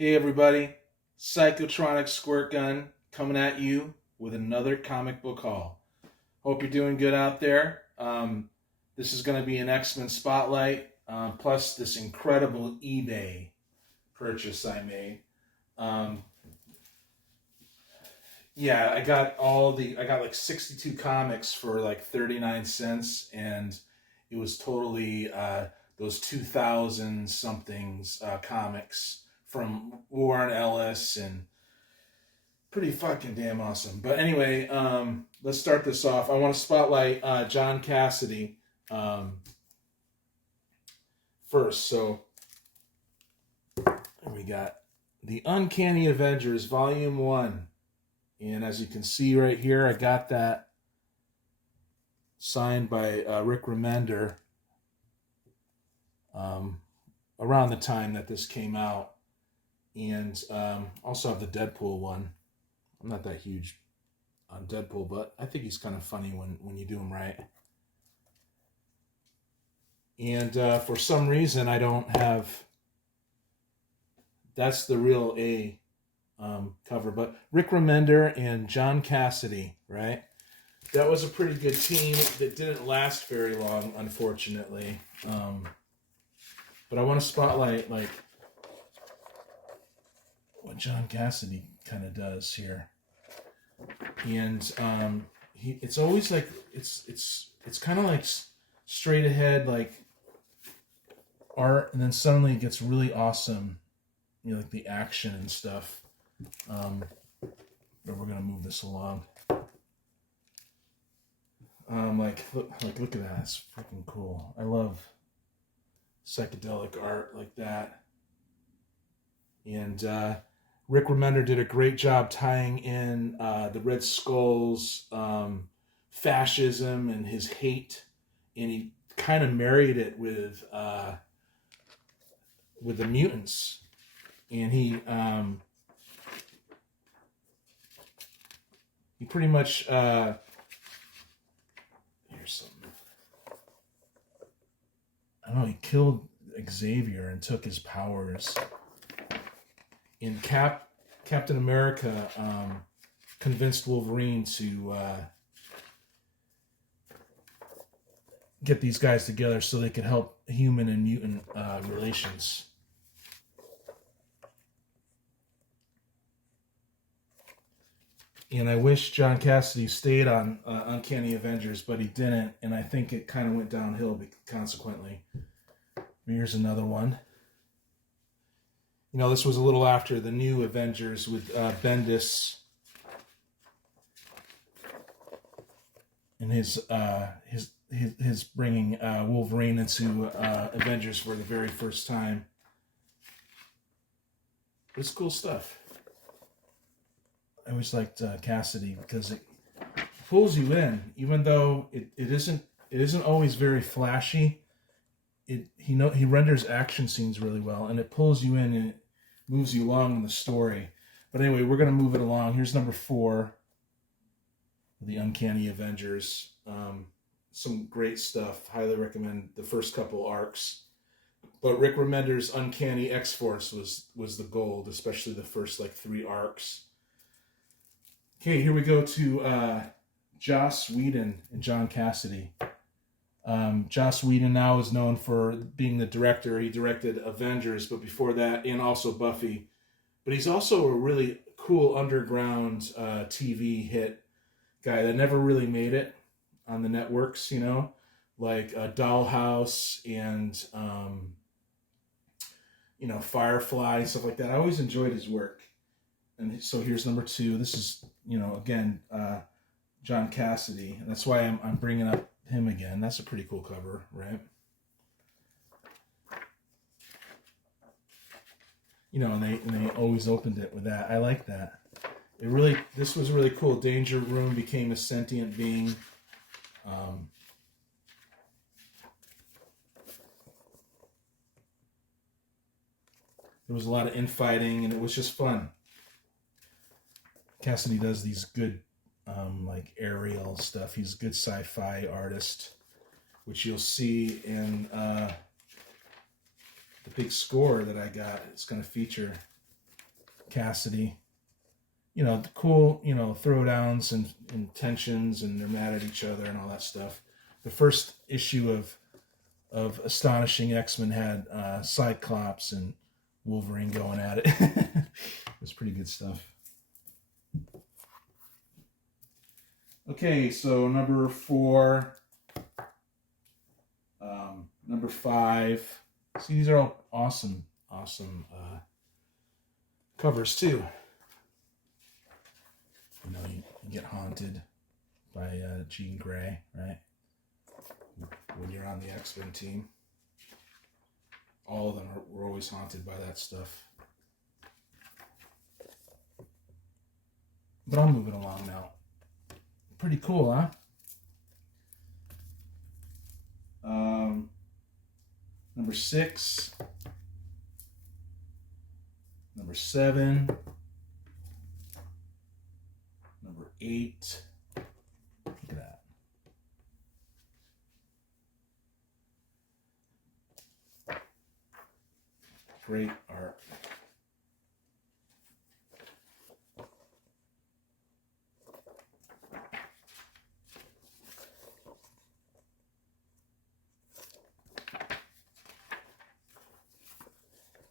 Hey everybody, Psychotronic Squirt Gun coming at you with another comic book haul. Hope you're doing good out there. This is going to be an X-Men spotlight, plus this incredible eBay purchase I made. Um, yeah, I got like 62 comics for like 39 cents, and it was totally those 2000 somethings comics from Warren Ellis and pretty fucking damn awesome. But anyway, let's start this off. I want to spotlight John Cassidy first. So we got the Uncanny Avengers Volume 1. And as you can see right here, I got that signed by Rick Remender around the time that this came out. And also have the Deadpool one. I'm not that huge on Deadpool, but I think he's kind of funny when you do him right. And for some reason, I don't have... That's the real A cover. But Rick Remender and John Cassidy, right? That was a pretty good team that didn't last very long, unfortunately. But I want to spotlight, like, what John Cassidy kind of does here. And it's always like it's kind of like straight ahead like art, and then suddenly it gets really awesome, you know, like the action and stuff. But we're gonna move this along. Look at that, it's freaking cool. I love psychedelic art like that. And Rick Remender did a great job tying in the Red Skull's fascism and his hate, and he kind of married it with the mutants. And he pretty much here's something. I don't know. He killed Xavier and took his powers. In Captain America convinced Wolverine to get these guys together so they could help human and mutant relations. And I wish John Cassidy stayed on Uncanny Avengers, but he didn't, and I think it kind of went downhill consequently. Here's another one. You know, this was a little after the new Avengers with Bendis and his bringing Wolverine into Avengers for the very first time. It's cool stuff. I always liked Cassidy because it pulls you in, even though it isn't always very flashy. He renders action scenes really well, and it pulls you in and it moves you along in the story. But anyway, we're gonna move it along. Here's number 4, the Uncanny Avengers. Some great stuff. Highly recommend the first couple arcs. But Rick Remender's Uncanny X-Force was the gold, especially the first like 3 arcs. Okay, here we go to Joss Whedon and John Cassidy. Joss Whedon now is known for being the director. He directed Avengers, but before that, and also Buffy. But he's also a really cool underground TV hit guy that never really made it on the networks, you know, like Dollhouse and, you know, Firefly, stuff like that. I always enjoyed his work. And so here's number 2. This is, you know, again, John Cassidy. And that's why I'm bringing up him again. That's a pretty cool cover, right? You know, and they always opened it with that. I like that. This was really cool. Danger Room became a sentient being. There was a lot of infighting, and it was just fun. Cassidy does these good like aerial stuff. He's a good sci-fi artist, which you'll see in the big score that I got. It's going to feature Cassidy. You know, the cool, you know, throwdowns and tensions, and they're mad at each other and all that stuff. The first issue of Astonishing X-Men had Cyclops and Wolverine going at it. It was pretty good stuff. Okay, so number 4, number 5. See, these are all awesome covers too. You know, you get haunted by Jean Grey, right? When you're on the X-Men team. All of them were always haunted by that stuff. But I'm moving along now. Pretty cool, huh? Number 6. Number 7. Number 8. Look at that. Great art.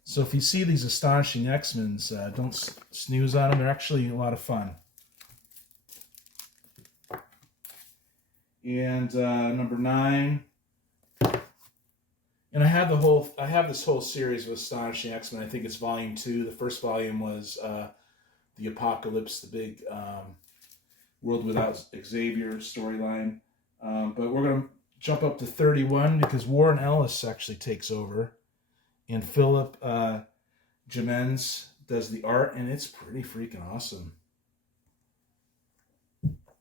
So if you see these Astonishing X-Men's, don't snooze on them. They're actually a lot of fun. And number 9. And I have this whole series of Astonishing X-Men. I think it's volume 2. The first volume was the Apocalypse, the big World Without Xavier storyline. But we're going to jump up to 31 because Warren Ellis actually takes over. And Philip Jimenez does the art, and it's pretty freaking awesome.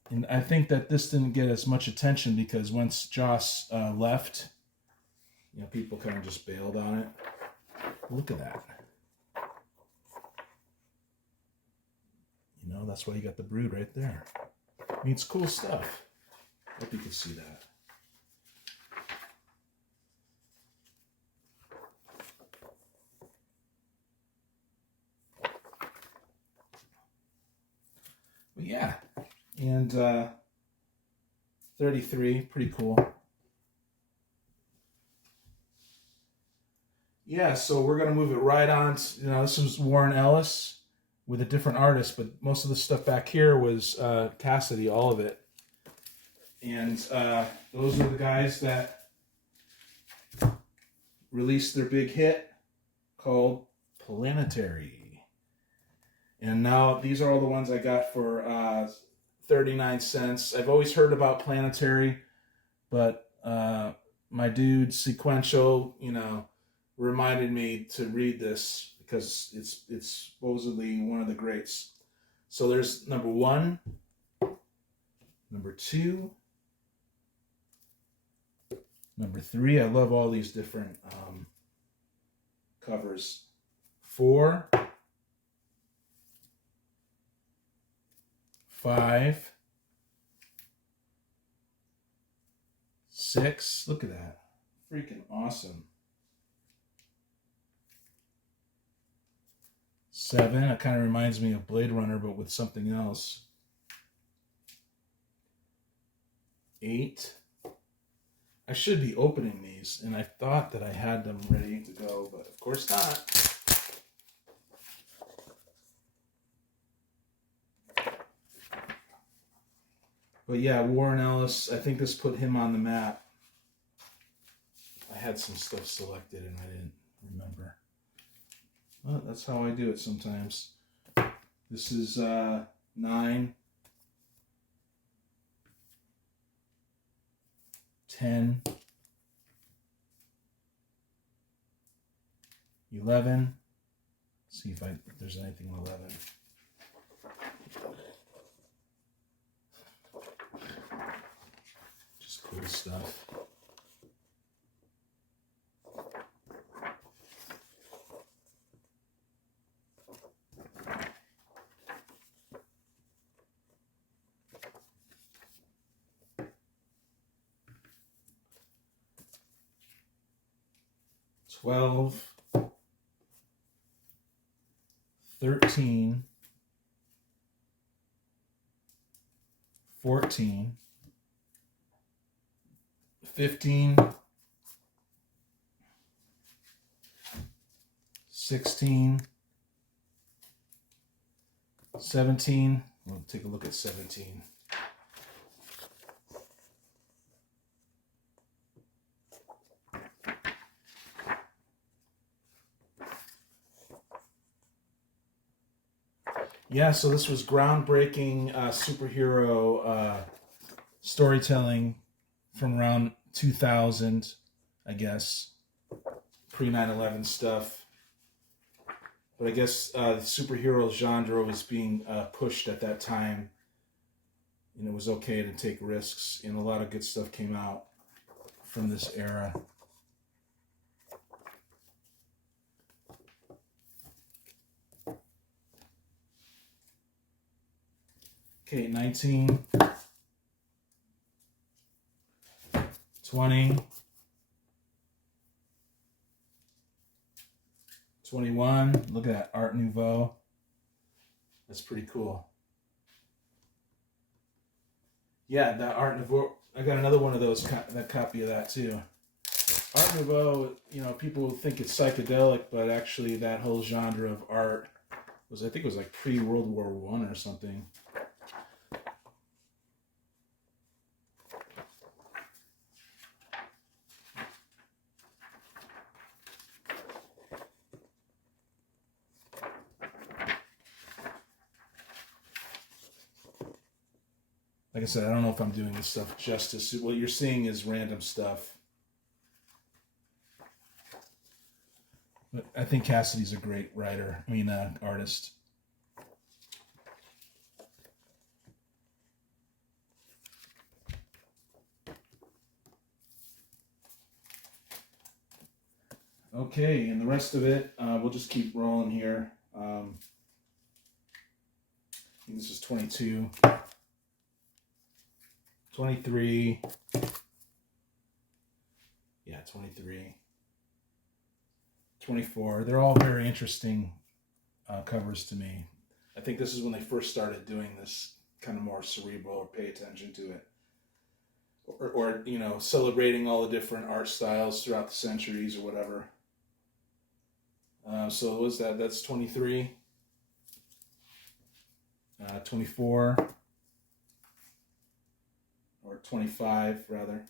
And I think that this didn't get as much attention because once Joss left, you know, people kind of just bailed on it. Look at that. You know, that's why you got the Brood right there. I mean, it's cool stuff. Hope you can see that. But yeah, and 33, pretty cool. Yeah, so we're going to move it right on. You know, this was Warren Ellis with a different artist, but most of the stuff back here was Cassidy, all of it. And those are the guys that released their big hit called Planetary. And now these are all the ones I got for 39 cents. I've always heard about Planetary, but my dude Sequential, you know, reminded me to read this because it's supposedly one of the greats. So there's number 1, number 2, number 3. I love all these different covers. 4, 5, 6. Look at that. Freaking awesome. 7. It kind of reminds me of Blade Runner, but with something else. 8. I should be opening these, and I thought that I had them ready to go, but of course not. But yeah, Warren Ellis, I think this put him on the map. I had some stuff selected and I didn't remember. Well, that's how I do it sometimes. This is 9, 10, 11. See if there's anything on 11. Just cool stuff. $12, 13, 14, 15, 16, 17. We'll take a look at 17. Yeah, so this was groundbreaking superhero storytelling from around 2000, I guess, pre 9/11 stuff. But I guess the superhero genre was being pushed at that time, and it was okay to take risks, and a lot of good stuff came out from this era. Okay, 19, 20, 21. Look at that, Art Nouveau. That's pretty cool. Yeah, that Art Nouveau. I got another one of those, that copy of that too. Art Nouveau, you know, people think it's psychedelic, but actually that whole genre of art was, I think it was like pre-World War I or something. Like I said, I don't know if I'm doing this stuff justice. What you're seeing is random stuff. But I think Cassidy's a great writer. I mean, artist. Okay, and the rest of it, we'll just keep rolling here. I think this is 22. 23. Yeah, 23. 24. They're all very interesting covers to me. I think this is when they first started doing this kind of more cerebral, or pay attention to it. Or you know, celebrating all the different art styles throughout the centuries or whatever. So what was that? That's 23. 24. Or 25 rather,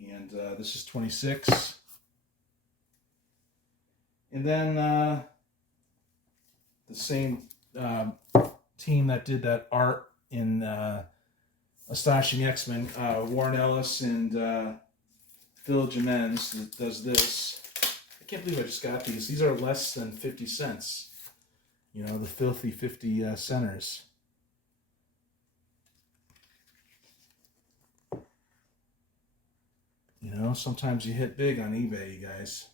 and this is 26, and then the same team that did that art in Astonishing X-Men, Warren Ellis and Phil Jimenez, that does this. I can't believe I just got these. These are less than 50 cents. You know, the filthy 50 centers. You know, sometimes you hit big on eBay, you guys.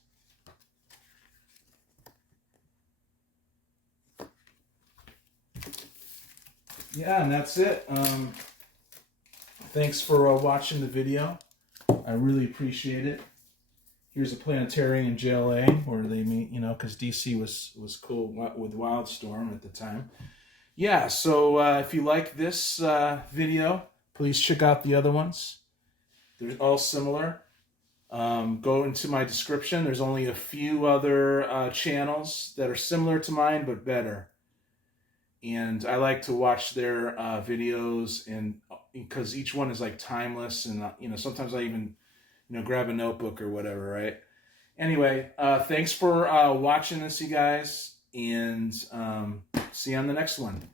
Yeah, and that's it. Thanks for watching the video. I really appreciate it. Here's a Planetary in JLA where they meet, you know, because DC was cool with Wildstorm at the time. Yeah, so if you like this video, please check out the other ones. They're all similar. Go into my description. There's only a few other channels that are similar to mine, but better. And I like to watch their videos, and because each one is like timeless, and you know, sometimes I even, you know, grab a notebook or whatever, right? Anyway, thanks for watching this, you guys, and see you on the next one.